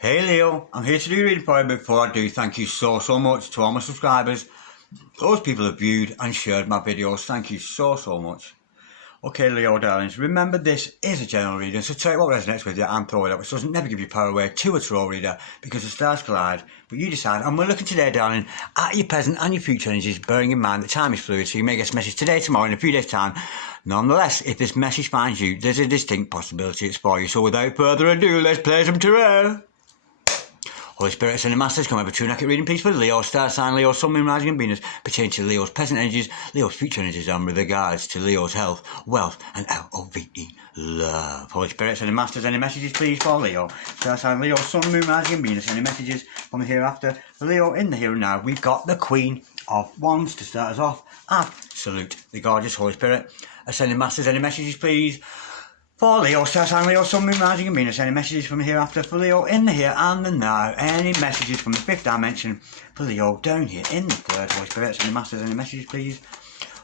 Hey Leo, I'm here to do a reading for you. Before I do, thank you so much to all my subscribers. Those people have viewed and shared my videos. Thank you so much. Okay Leo darlings, remember this is a general reading, so take what resonates with you and throw it out, which doesn't never give you power away to a tarot reader because the stars collide, but you decide. And we're looking today, darling, at your present and your future energies, bearing in mind that time is fluid, so you may get a message today, tomorrow, in a few days' time. Nonetheless, if this message finds you, there's a distinct possibility it's for you. So without further ado, let's play some tarot. Holy Spirit, and the Masters, come over to an accurate reading, please, for Leo, star sign, Leo, sun, moon, rising and Venus, pertaining to Leo's present energies, Leo's future energies, and with regards to Leo's health, wealth, and L-O-V-E, love. Holy Spirit, and the Masters, any messages, please, for Leo, star sign, Leo, sun, moon, rising and Venus, any messages from the hereafter for Leo in the here and now. We've got the Queen of Wands to start us off. Absolute, the gorgeous Holy Spirit. Ascending Masters, any messages, please, for Leo, star sign, Leo, sun, moon, rising and Venus. Any messages from hereafter for Leo in the here and the now. Any messages from the fifth dimension for Leo down here in the third. Holy Spirit, any Masters, any messages, please,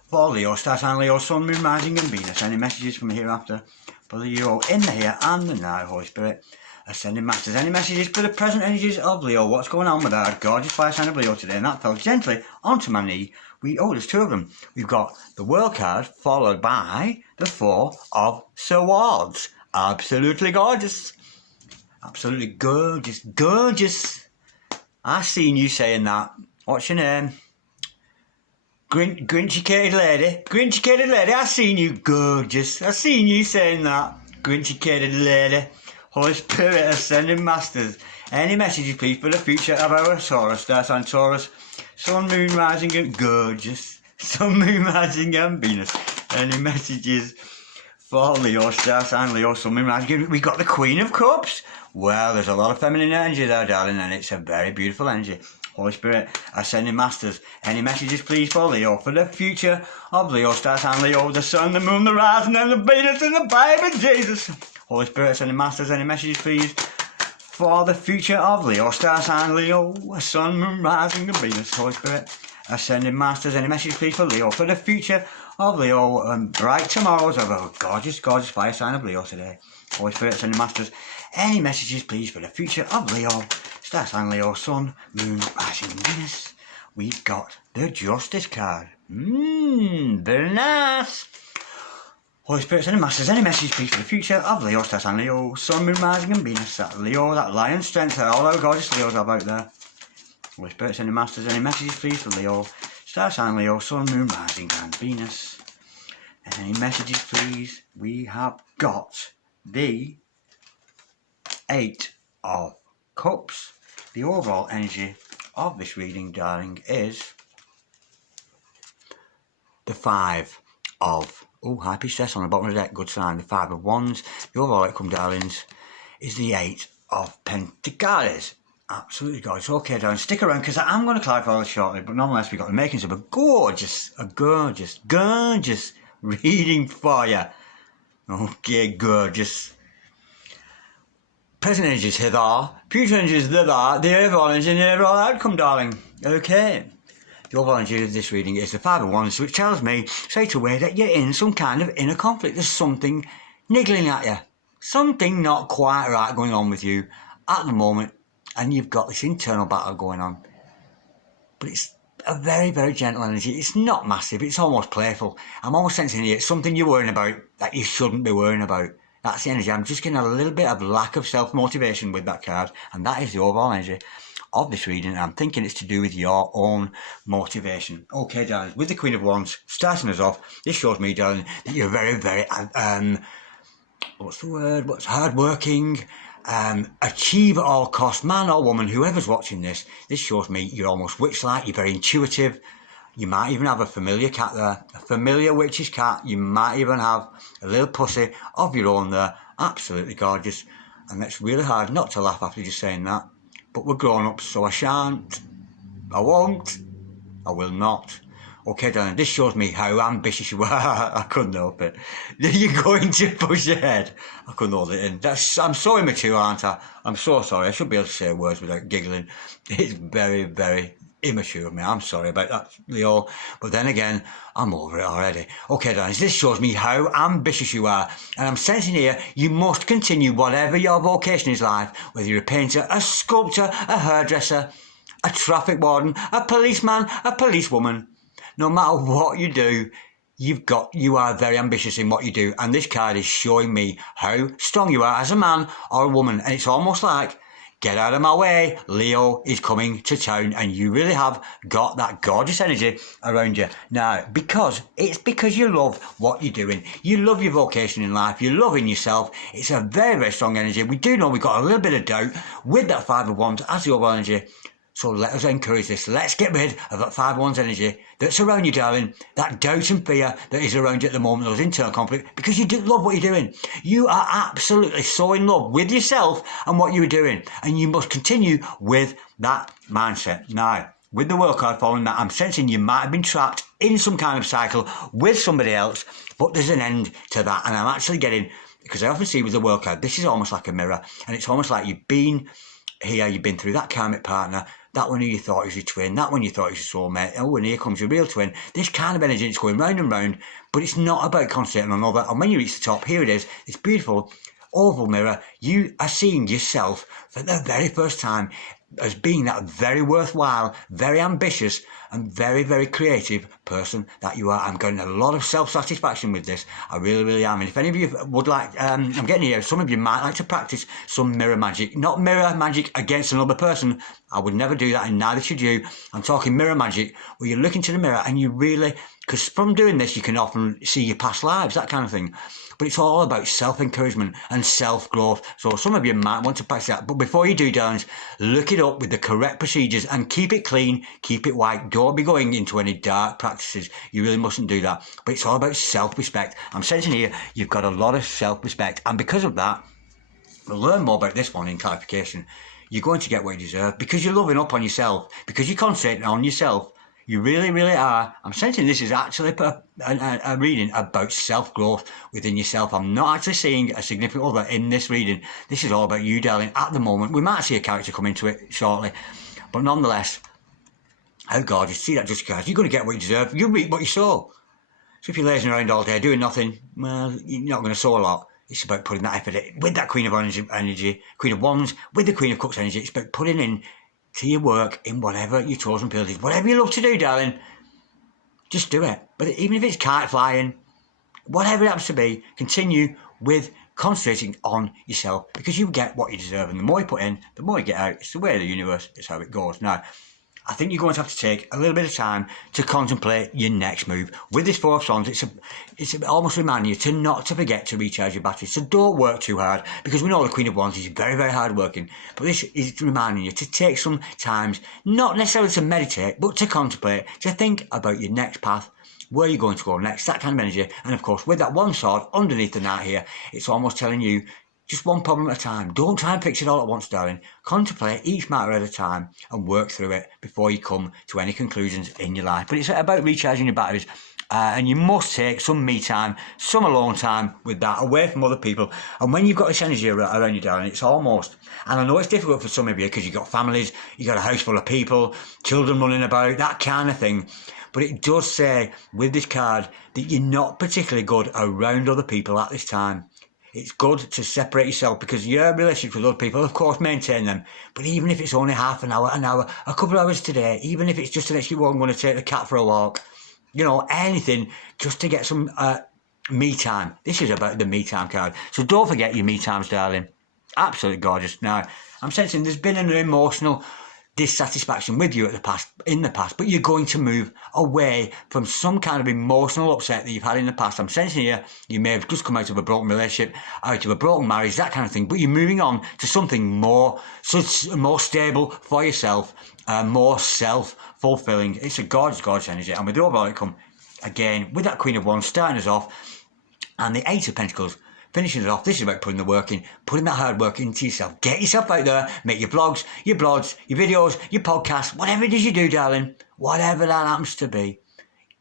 for Leo, star sign, Leo, sun, moon, rising and Venus. Any messages from hereafter for Leo in the here and the now. Holy Spirit, ascending Masters, any messages for the present energies of Leo. What's going on with our gorgeous fire sign of Leo today? And that fell gently onto my knee. There's two of them. We've got the World card followed by the Four of Swords. Absolutely gorgeous. Absolutely gorgeous. Gorgeous. I seen you saying that. What's your name? Grinchicated lady. Grinchicated lady. I seen you. Gorgeous. I seen you saying that. Grinchicated lady. Holy Spirit, ascending Masters. Any messages, please, for the future of our Taurus, star sign Taurus, sun, moon, rising and gorgeous, sun, moon, rising and Venus. Any messages for Leo, star sign Leo, sun, moon, rising? We got the Queen of Cups. Well, there's a lot of feminine energy there, darling, and it's a very beautiful energy. Holy Spirit, ascending Masters. Any messages, please, for Leo, for the future of Leo, star sign Leo, the sun, the moon, the rising and the Venus and the baby Jesus. Holy Spirit, ascending Masters. Any messages, please, for the future of Leo, star sign Leo, sun, moon, rising and Venus. Holy Spirit, ascending Masters. Any message, please, for Leo, for the future of Leo, bright tomorrows of a gorgeous fire sign of Leo today. Holy Spirit, ascending Masters. Any messages, please, for the future of Leo, star sign Leo, sun, moon, rising and Venus. We've got the Justice card. Very nice. Holy Spirit, and Masters, any message, please, for the future of Leo, star sign Leo, sun, moon, rising and Venus. That Leo, that lion strength that all our gorgeous Leos have out there. Holy Spirit, and Masters, any messages, please, for Leo, star sign Leo, sun, moon, rising and Venus. Any messages, please? We have got the Eight of Cups. The overall energy of this reading, darling, is the Five of high priestess on the bottom of the deck, good sign. The Five of Wands. The overall outcome, darlings, is the Eight of Pentacles. Absolutely gorgeous. Okay, darling, stick around because I am going to clarify all this shortly, but nonetheless, we've got the makings of a gorgeous reading for you. Okay, gorgeous. Present energies hither, future energies thither, the overall energy and the overall outcome, darling. Okay. The overall energy of this reading is the Five of Wands, which tells me straight away that you're in some kind of inner conflict. There's something niggling at you. Something not quite right going on with you at the moment. And you've got this internal battle going on. But it's a very gentle energy. It's not massive. It's almost playful. I'm almost sensing here it's something you're worrying about that you shouldn't be worrying about. That's the energy. I'm just getting a little bit of lack of self-motivation with that card. And that is the overall energy of this reading. I'm thinking it's to do with your own motivation. Okay, darling, with the Queen of Wands starting us off, this shows me, darling, that you're very hardworking, achieve at all costs, man or woman, whoever's watching this. This shows me you're almost witch-like, you're very intuitive. You might even have a familiar cat there, a familiar witch's cat. You might even have a little pussy of your own there. Absolutely gorgeous. And it's really hard not to laugh after just saying that. But we're grown-ups, so I shan't, I won't, I will not. Okay, darling, this shows me how ambitious you are. I couldn't help it. You're going to push ahead. I couldn't hold it in. I'm so immature, aren't I? I'm so sorry. I should be able to say words without giggling. It's very immature of me. I'm sorry about that, Leo. But then again, I'm over it already. Okay, darlings, this shows me how ambitious you are. And I'm sensing here, you must continue whatever your vocation is life, whether you're a painter, a sculptor, a hairdresser, a traffic warden, a policeman, a policewoman. No matter what you do, you are very ambitious in what you do. And this card is showing me how strong you are as a man or a woman. And it's almost like, get out of my way, Leo is coming to town, and you really have got that gorgeous energy around you. Now, because you love what you're doing. You love your vocation in life. You're loving yourself. It's a very, very strong energy. We do know we've got a little bit of doubt with that Five of Wands as the overall energy. So let us encourage this. Let's get rid of that Five of Wands energy that's around you, darling. That doubt and fear that is around you at the moment, those internal conflict, because you do love what you're doing. You are absolutely so in love with yourself and what you're doing. And you must continue with that mindset. Now, with the World card following that, I'm sensing you might have been trapped in some kind of cycle with somebody else, but there's an end to that. And I'm actually getting, because I often see with the World card, this is almost like a mirror. And it's almost like you've been here, you've been through that karmic partner, that one who you thought was your twin, that one you thought was your soulmate, oh, and here comes your real twin. This kind of energy, it's going round and round, but it's not about concentrating on another. And when you reach the top, here it is, it's beautiful, oval mirror. You are seeing yourself for the very first time as being that very worthwhile, very ambitious, and very, very creative person that you are. I'm getting a lot of self-satisfaction with this. I really, really am. And if any of you would like, I'm getting here, some of you might like to practice some mirror magic. Not mirror magic against another person. I would never do that, and neither should you. I'm talking mirror magic, where you look into the mirror and you really, because from doing this, you can often see your past lives, that kind of thing. But it's all about self-encouragement and self-growth. So some of you might want to practice that. But before you do, darlings, look it up with the correct procedures and keep it clean, keep it white. Don't be going into any dark practices. You really mustn't do that. But it's all about self-respect. I'm sensing here you've got a lot of self-respect. And because of that, we'll learn more about this one in clarification. You're going to get what you deserve because you're loving up on yourself, because you're concentrating on yourself. You really, really are. I'm sensing this is actually a reading about self-growth within yourself. I'm not actually seeing a significant other in this reading. This is all about you, darling, at the moment. We might see a character come into it shortly. But nonetheless, how gorgeous. See that just cards. You're going to get what you deserve. You reap what you sow. So if you're lazing around all day doing nothing, well, you're not going to sow a lot. It's about putting that effort in. With that Queen of energy, Queen of Wands, with the Queen of Cups energy, it's about putting in to your work in whatever your chosen field is. Whatever you love to do, darling, just do it. But even if it's kite flying, whatever it happens to be, continue with concentrating on yourself, because you get what you deserve. And the more you put in, the more you get out. It's the way of the universe. It's how it goes. Now, I think you're going to have to take a little bit of time to contemplate your next move. With this Four of Swords, it's almost reminding you to not to forget to recharge your batteries. So don't work too hard, because we know the Queen of Wands is very, very hard working. But this is reminding you to take some time, not necessarily to meditate, but to contemplate, to think about your next path, where you're going to go next, that kind of energy. And of course, with that one sword underneath the knight here, it's almost telling you, just one problem at a time. Don't try and fix it all at once, darling. Contemplate each matter at a time and work through it before you come to any conclusions in your life. But it's about recharging your batteries. And you must take some me time, some alone time with that, away from other people. And when you've got this energy around you, darling, it's almost, and I know it's difficult for some of you because you've got families, you've got a house full of people, children running about, that kind of thing. But it does say with this card that you're not particularly good around other people at this time. It's good to separate yourself, because your relationships with other people, of course, maintain them. But even if it's only half an hour, a couple of hours today, even if it's just an extra one, I'm going to take the cat for a walk, you know, anything just to get some me time. This is about the me time card. So don't forget your me times, darling. Absolutely gorgeous. Now, I'm sensing there's been an emotional dissatisfaction with you in the past, but you're going to move away from some kind of emotional upset that you've had in the past. I'm sensing here you may have just come out of a broken relationship, out of a broken marriage, that kind of thing, but you're moving on to something more stable for yourself, more self-fulfilling. It's a gorgeous, gorgeous energy. And with the overall outcome, again, with that Queen of Wands starting us off, and the Eight of Pentacles finishing it off. This is about putting the work in, putting that hard work into yourself. Get yourself out there, make your vlogs, your blogs, your videos, your podcasts, whatever it is you do, darling, whatever that happens to be.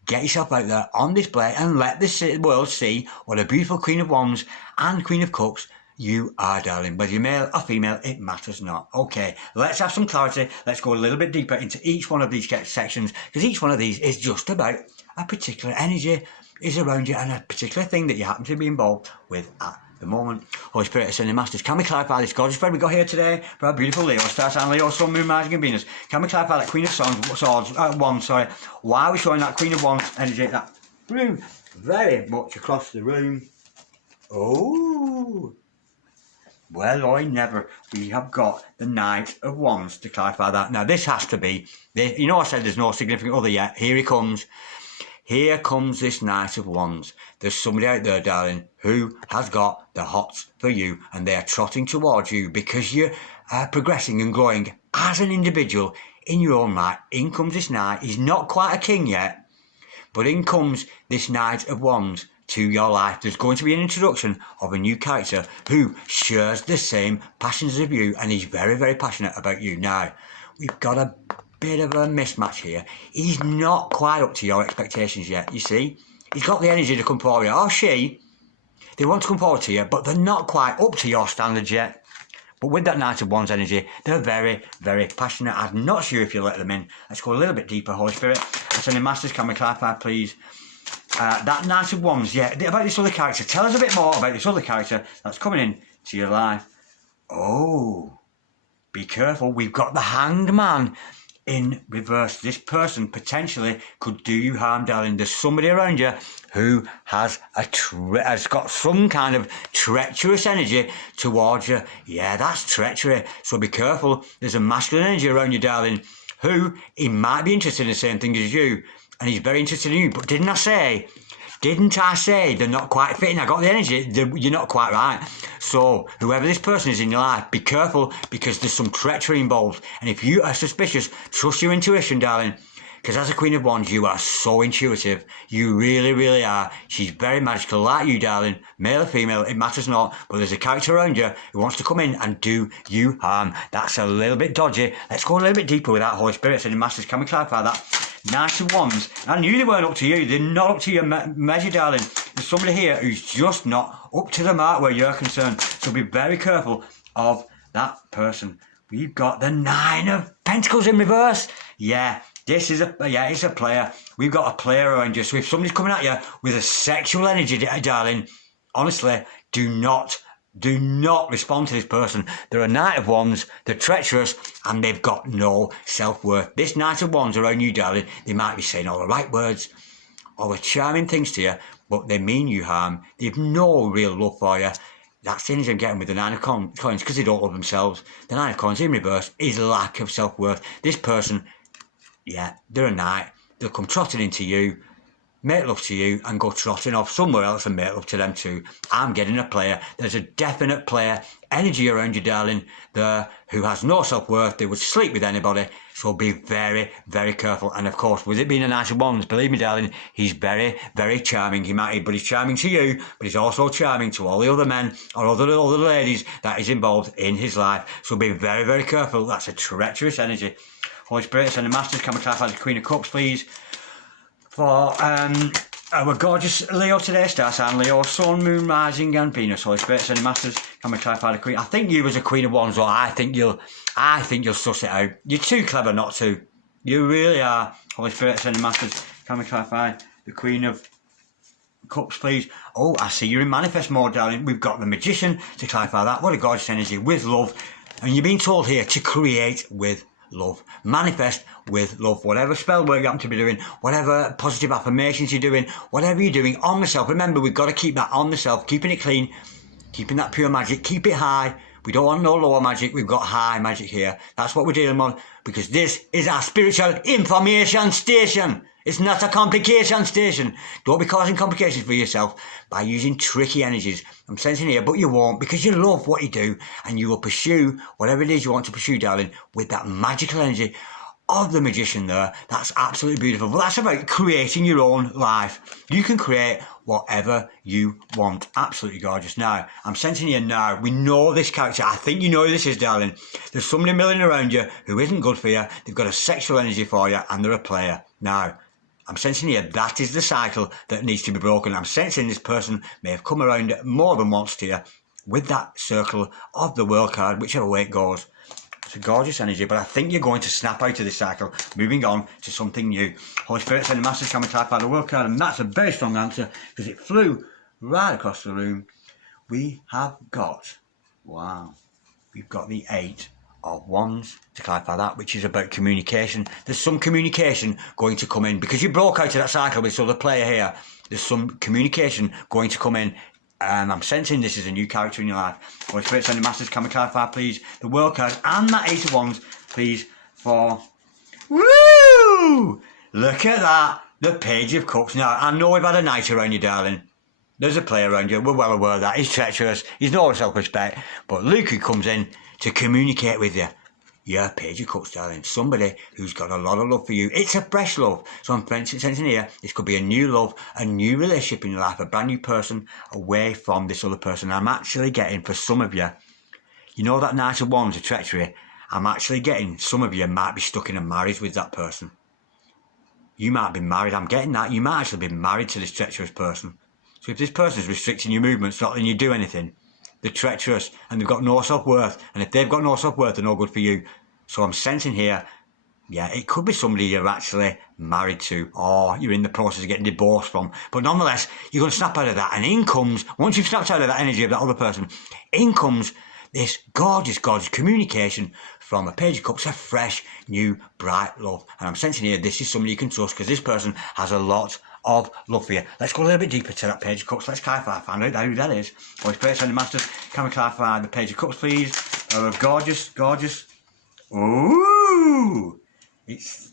Get yourself out there on display and let the world see what a beautiful Queen of Wands and Queen of Cups you are, darling. Whether you're male or female, it matters not. Okay, let's have some clarity. Let's go a little bit deeper into each one of these sections, because each one of these is just about a particular energy is around you and a particular thing that you happen to be involved with at the moment. Holy Spirit, Ascending Masters, can we clarify this gorgeous friend we got here today for our beautiful Leo, Star Sign Leo, Sun, Moon, Rising and Venus? Can we clarify that Queen of Wands, why are we showing that Queen of Wands energy, that room, very much across the room? Oh, well, I never. We have got the Knight of Wands to clarify that. Now, this has to be, you know I said there's no significant other yet. Here he comes. Here comes this Knight of Wands. There's somebody out there, darling, who has got the hots for you, and they are trotting towards you because you're progressing and growing as an individual in your own right. In comes this Knight. He's not quite a king yet, but in comes this Knight of Wands to your life. There's going to be an introduction of a new character who shares the same passions of you, and he's very, very passionate about you. Now, we've got a bit of a mismatch here. He's not quite up to your expectations yet, you see. He's got the energy to come forward, or she. They want to come forward to you, but they're not quite up to your standards yet. But with that Knight of Wands energy, they're very, very passionate. I'm not sure if you let them in. Let's go a little bit deeper, Holy Spirit. Ascending Masters, can we clarify, please? That Knight of Wands, yeah, about this other character. Tell us a bit more about this other character that's coming in to your life. Oh, be careful. We've got the Hanged Man in reverse. This person potentially could do you harm, darling. There's somebody around you who has got some kind of treacherous energy towards you. Yeah, that's treachery. So be careful. There's a masculine energy around you, darling, who he might be interested in the same thing as you. And he's very interested in you. But didn't I say they're not quite fitting? I got the energy. You're not quite right. So whoever this person is in your life, be careful, because there's some treachery involved. And if you are suspicious, trust your intuition, darling. Because as a Queen of Wands, you are so intuitive. You really, really are. She's very magical, like you, darling. Male or female, it matters not. But there's a character around you who wants to come in and do you harm. That's a little bit dodgy. Let's go a little bit deeper with that, Holy Spirit. Ascending Masters, can we clarify that? Knight of Wands. I knew they weren't up to you. They're not up to your measure, darling. There's somebody here who's just not up to the mark where you're concerned. So be very careful of that person. We've got the Nine of Pentacles in reverse. Yeah, this is it's a player. We've got a player around you. So if somebody's coming at you with a sexual energy, darling, honestly, do not respond to this person. They're a Knight of Wands, they're treacherous, and they've got no self-worth. This Knight of Wands around you, darling, they might be saying all the right words, all the charming things to you, but they mean you harm. They've no real love for you. That's the energy I'm getting with the Nine of Coins, because they don't love themselves. The Nine of Coins in reverse is lack of self-worth. This person, yeah, they're a knight. They'll come trotting into you, make love to you, and go trotting off somewhere else and make love to them too. I'm getting a player. There's a definite player energy around you, darling, there, who has no self-worth. They would sleep with anybody. So be very, very careful. And of course, with it being a Knight of Wands, believe me, darling, he's very, very charming. But he's charming to you, but he's also charming to all the other men or other ladies that is involved in his life. So be very, very careful. That's a treacherous energy. Holy Spirit, and the Masters, can we clarify the Queen of Cups, please? For our gorgeous Leo today, Star Sign Leo, Sun, Moon, Rising and Venus. Holy Spirit, and the Masters, can we clarify the Queen? I think you as a Queen of Wands, or I think you'll suss it out. You're too clever not to. You really are. Holy Spirit, and the Masters, can we clarify the Queen of Cups, please? Oh, I see you're in manifest mode, darling. We've got the Magician to clarify that. What a gorgeous energy with love. And you're being told here to create with love. Manifest with love. Whatever spell work you happen to be doing, whatever positive affirmations you're doing, whatever you're doing on the self. Remember, we've got to keep that on the self, keeping it clean, keeping that pure magic, keep it high. We don't want no lower magic, we've got high magic here. That's what we're dealing with, because this is our spiritual information station. It's not a complication station. Don't be causing complications for yourself by using tricky energies. I'm sensing here, but you won't, because you love what you do, and you will pursue whatever it is you want to pursue, darling, with that magical energy of the Magician there. That's absolutely beautiful. But that's about creating your own life. You can create whatever you want. Absolutely gorgeous. Now, I'm sensing here now, we know this character. I think you know who this is, darling. There's somebody milling around you who isn't good for you. They've got a sexual energy for you, and they're a player. Now, I'm sensing here that is the cycle that needs to be broken. I'm sensing this person may have come around more than once to you, with that circle of the World card, whichever way it goes. It's a gorgeous energy, but I think you're going to snap out of this cycle, moving on to something new. Holy Spirit, sending masters, come and clarify the World card, and that's a very strong answer because it flew right across the room. We have got, wow, we've got the 8 of Wands to clarify that, which is about communication. There's some communication going to come in because you broke out of that cycle with this other player here. There's some communication going to come in. I'm sensing this is a new character in your life. Holy Spirit, sending masters, can we clarify, please, the World card and that 8 of Wands, please, for... Woo! Look at that, the Page of Cups. Now, I know we've had a night around you, darling. There's a player around you, we're well aware of that. He's treacherous, he's no self-respect, but look who comes in to communicate with you. Yeah, Page of Cups, darling. Somebody who's got a lot of love for you. It's a fresh love. So I'm sensing here, this could be a new love, a new relationship in your life, a brand new person away from this other person. I'm actually getting, for some of you, you know that Knight of Wands of treachery? I'm actually getting, some of you might be stuck in a marriage with that person. You might be married, I'm getting that. You might actually be married to this treacherous person. So if this person's restricting your movements, not letting you do anything, they're treacherous and they've got no self-worth. And if they've got no self-worth, they're no good for you. So I'm sensing here, yeah, it could be somebody you're actually married to or you're in the process of getting divorced from. But nonetheless, you're going to snap out of that. And in comes, once you've snapped out of that energy of that other person, in comes this gorgeous, gorgeous communication from a Page of Cups, a fresh, new, bright love. And I'm sensing here, this is somebody you can trust because this person has a lot of love for you. Let's go a little bit deeper to that Page of Cups. Let's clarify, find out who that is. Holy Spirit, sending masters, can we clarify the Page of Cups, please? Gorgeous, gorgeous. Ooh! It's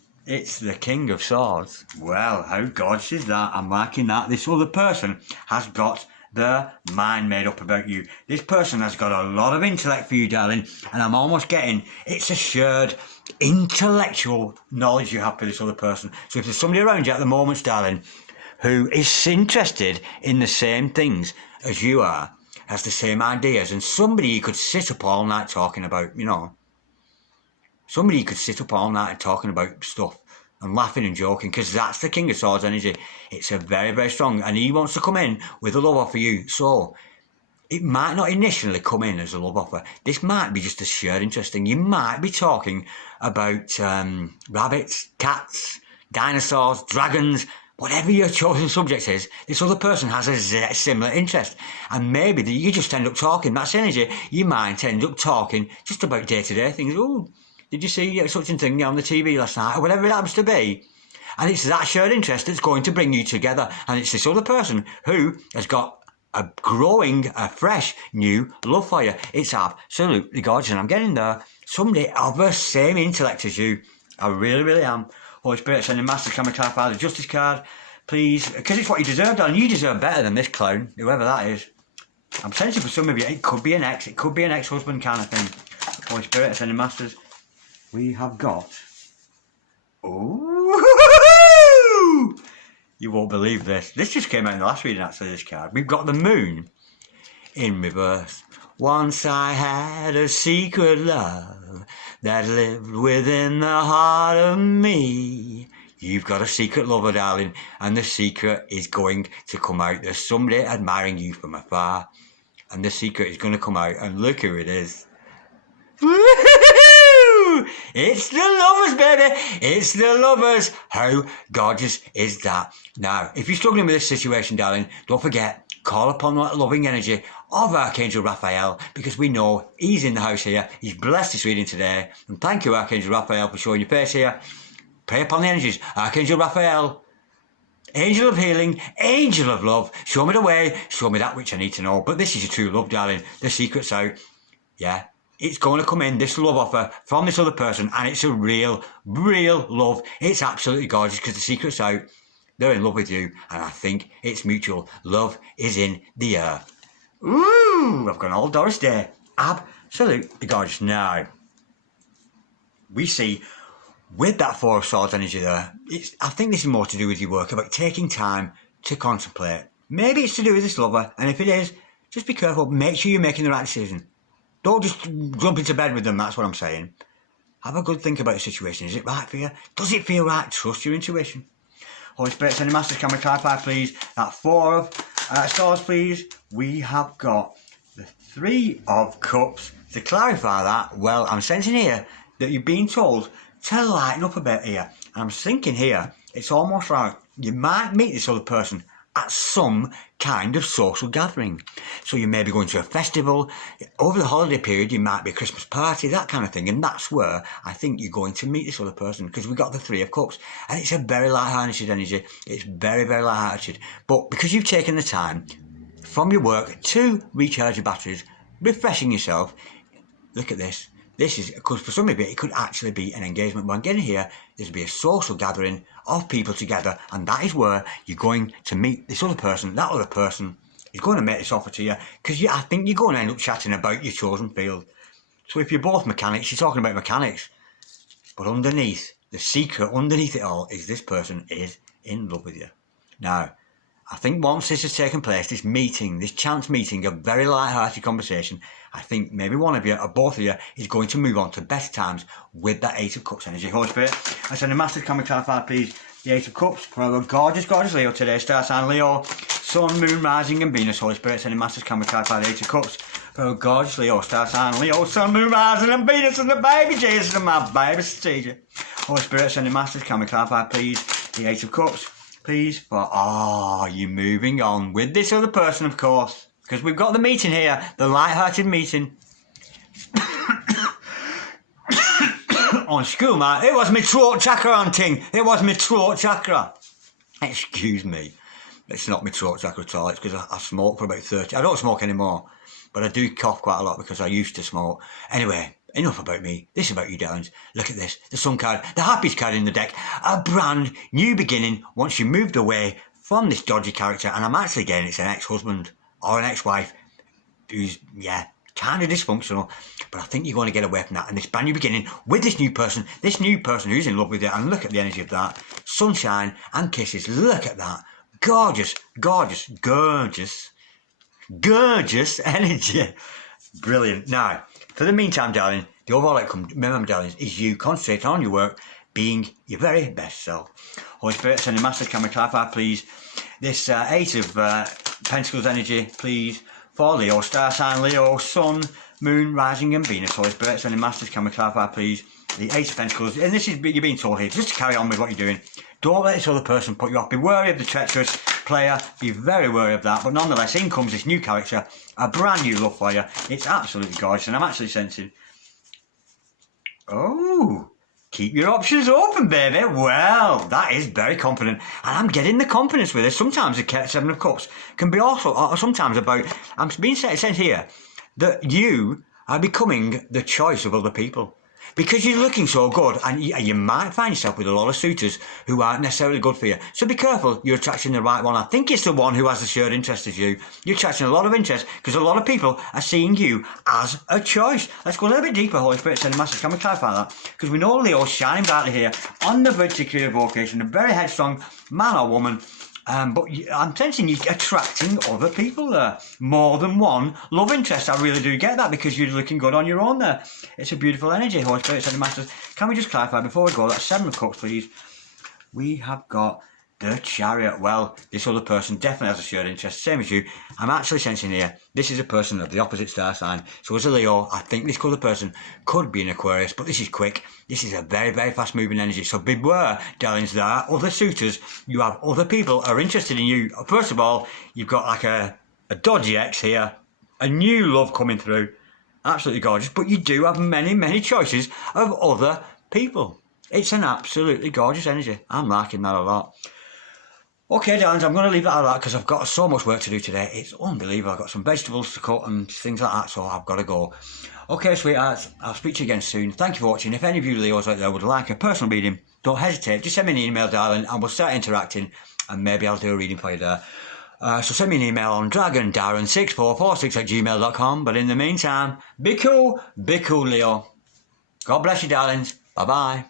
the King of Swords. Well, how gorgeous is that? I'm liking that. This other person has got their mind made up about you. This person has got a lot of intellect for you, darling, and I'm almost getting, it's a shared intellectual knowledge you have for this other person. So if there's somebody around you at the moment, darling, who is interested in the same things as you are, has the same ideas, and somebody you could sit up all night talking about, you know, somebody you could sit up all night talking about stuff and laughing and joking, because that's the King of Swords energy. It's a very, very strong, and he wants to come in with a love offer you. So it might not initially come in as a love offer. This might be just a shared interest thing. You might be talking about rabbits, cats, dinosaurs, dragons, whatever your chosen subject is. This other person has a similar interest, and maybe you just end up talking. That's energy. You might end up talking just about day-to-day things. Oh, did you see such a thing on the TV last night? Or whatever it happens to be. And it's that shared interest that's going to bring you together. And it's this other person who has got a growing, a fresh, new love for you. It's absolutely gorgeous. And I'm getting there. Somebody of the same intellect as you. I really, really am. Holy Spirit, sending masters, can we clarify the Justice card, please? Because it's what you deserve, darling. You deserve better than this clown, whoever that is. I'm sensing for some of you, it could be an ex. It could be an ex-husband kind of thing. Holy Spirit, sending masters. We have got... Oh, you won't believe this. This just came out in the last reading, actually, this card. We've got the Moon in reverse. Once I had a secret love that lived within the heart of me. You've got a secret lover, darling, and the secret is going to come out. There's somebody admiring you from afar, and the secret is going to come out, and look who it is. It's the lovers, baby. It's the lovers. How gorgeous is that? Now, if you're struggling with this situation, darling, don't forget, call upon that loving energy of Archangel Raphael, because we know he's in the house here. He's blessed this reading today. And thank you, Archangel Raphael, for showing your face here. Pray upon the energies. Archangel Raphael, angel of healing, angel of love, show me the way, show me that which I need to know. But this is your true love, darling. The secret's out. Yeah. It's going to come in, this love offer from this other person, and it's a real, real love. It's absolutely gorgeous because the secret's out. They're in love with you, and I think it's mutual. Love is in the air. Ooh, I've gone all Doris Day. Absolutely gorgeous. Now, we see with that Four of Swords energy there, I think this is more to do with your work, about taking time to contemplate. Maybe it's to do with this lover, and if it is, just be careful. Make sure you're making the right decision. Don't just jump into bed with them, that's what I'm saying. Have a good think about the situation. Is it right for you? Does it feel right? Trust your intuition. Holy Spirit, sending masters, camera clarify, please. That Four of Swords, please. We have got the Three of Cups. To clarify that, well, I'm sensing here that you're being told to lighten up a bit here. And I'm thinking here, it's almost like you might meet this other person at some kind of social gathering. So you may be going to a festival. Over the holiday period, you might be a Christmas party, that kind of thing. And that's where I think you're going to meet this other person, because we've got the Three of Cups. And it's a very light-hearted energy. It's very, very light-hearted. But because you've taken the time from your work to recharge your batteries, refreshing yourself, look at this. This is, because for some of you, it could actually be an engagement. But I'm getting here, there's to be a social gathering of people together, and that is where you're going to meet this other person. That other person is going to make this offer to you, because I think you're going to end up chatting about your chosen field. So if you're both mechanics, you're talking about mechanics. But underneath, the secret underneath it all is this person is in love with you. Now, I think once this has taken place, this meeting, this chance meeting, a very light-hearted conversation, I think maybe one of you or both of you is going to move on to better times with that Eight of Cups energy. Holy Spirit, I send a massive comic clarify, please, the Eight of Cups for our gorgeous, gorgeous Leo today. Star sign Leo, Sun, Moon, Rising and Venus. Holy Spirit, send a massive comic clarify, the Eight of Cups for our gorgeous Leo. Star sign Leo, Sun, Moon, Rising and Venus and the baby Jesus and my baby Strategia. Holy Spirit, send a massive comic clarify, please, the Eight of Cups. Please, for you're moving on with this other person, of course, because we've got the meeting here, the light-hearted meeting. On school, man, it was my throat chakra on ting. It was my throat chakra. Excuse me, it's not my throat chakra at all. It's because I smoked for about 30. I don't smoke anymore, but I do cough quite a lot because I used to smoke. Anyway. Enough about me. This is about you, darlings. Look at this. The Sun card, the happiest card in the deck. A brand new beginning once you moved away from this dodgy character. And I'm actually getting it's an ex-husband or an ex-wife who's, kind of dysfunctional. But I think you're going to get away from that. And this brand new beginning with this new person who's in love with you. And look at the energy of that. Sunshine and kisses. Look at that. Gorgeous, gorgeous, gorgeous, gorgeous energy. Brilliant. Now, for the meantime, darling, the overall outcome, remember, darlings, is you concentrate on your work, being your very best self. Holy Spirit, send a massive camera clarify, please. This Eight of Pentacles energy, please, for Leo, star sign Leo, Sun, Moon, Rising and Venus. Holy Spirit, send a massive camera clarify, please. The Eight of Pentacles, and this is, you're being told here, just to carry on with what you're doing. Don't let this other person put you off. Be wary of the treacherous player. Be very wary of that. But nonetheless, in comes this new character, a brand new love for you. It's absolutely gorgeous, and I'm actually sensing. Oh, keep your options open, baby. Well, that is very confident, and I'm getting the confidence with it. Sometimes the Seven of Cups can be also, or sometimes about. I'm being said here that you are becoming the choice of other people. Because you're looking so good, and you might find yourself with a lot of suitors who aren't necessarily good for you. So be careful, you're attracting the right one. I think it's the one who has the shared interest as you. You're attracting a lot of interest because a lot of people are seeing you as a choice. Let's go a little bit deeper, Holy Spirit, send a massive. Can we clarify that? Because we know Leo's shining brightly here on the verge to career vocation, a very headstrong man or woman. But I'm sensing you're attracting other people there. More than one love interest. I really do get that because you're looking good on your own there. It's a beautiful energy, Holy Spirit, Send Masters. Can we just clarify before we go, that's Seven of Cups, please. We have got the Chariot. Well, this other person definitely has a shared interest, same as you. I'm actually sensing here, this is a person of the opposite star sign. So as a Leo, I think this other person could be an Aquarius, but this is quick. This is a very, very fast moving energy. So beware, darlings, there are other suitors. You have other people are interested in you. First of all, you've got like a dodgy ex here, a new love coming through. Absolutely gorgeous. But you do have many, many choices of other people. It's an absolutely gorgeous energy. I'm liking that a lot. Okay, darlings, I'm going to leave it at that because I've got so much work to do today. It's unbelievable. I've got some vegetables to cut and things like that, so I've got to go. Okay, sweethearts, I'll speak to you again soon. Thank you for watching. If any of you Leos out there would like a personal reading, don't hesitate. Just send me an email, darling, and we'll start interacting, and maybe I'll do a reading for you there. So send me an email on dragondarren6446@gmail.com. But in the meantime, be cool, Leo. God bless you, darlings. Bye-bye.